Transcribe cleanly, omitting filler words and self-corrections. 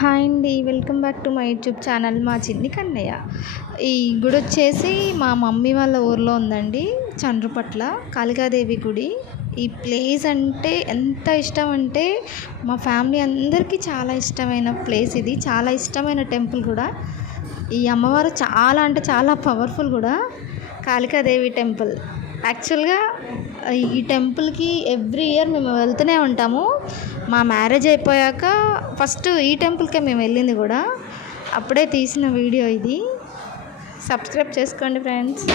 Hi అండి, welcome back to my YouTube channel మా చిన్ని కన్నయ్య. ఈ గుడి వచ్చేసి మా మమ్మీ వాళ్ళ ఊర్లో ఉందండి, చండ్రుపట్ల కాళికాదేవి గుడి. ఈ ప్లేస్ అంటే ఎంత ఇష్టం అంటే మా ఫ్యామిలీ అందరికీ చాలా ఇష్టమైన ప్లేస్ ఇది, చాలా ఇష్టమైన టెంపుల్ కూడా. ఈ అమ్మవారు చాలా అంటే చాలా పవర్ఫుల్ కూడా, కాళికాదేవి టెంపుల్. యాక్చువల్గా ఈ టెంపుల్కి ఎవ్రీ ఇయర్ మేము వెళ్తూనే ఉంటాము. మా మ్యారేజ్ అయిపోయాక ఫస్ట్ ఈ టెంపుల్కే మేము వెళ్ళింది కూడా. అప్పుడే తీసిన వీడియో ఇది. సబ్స్క్రైబ్ చేసుకోండి ఫ్రెండ్స్.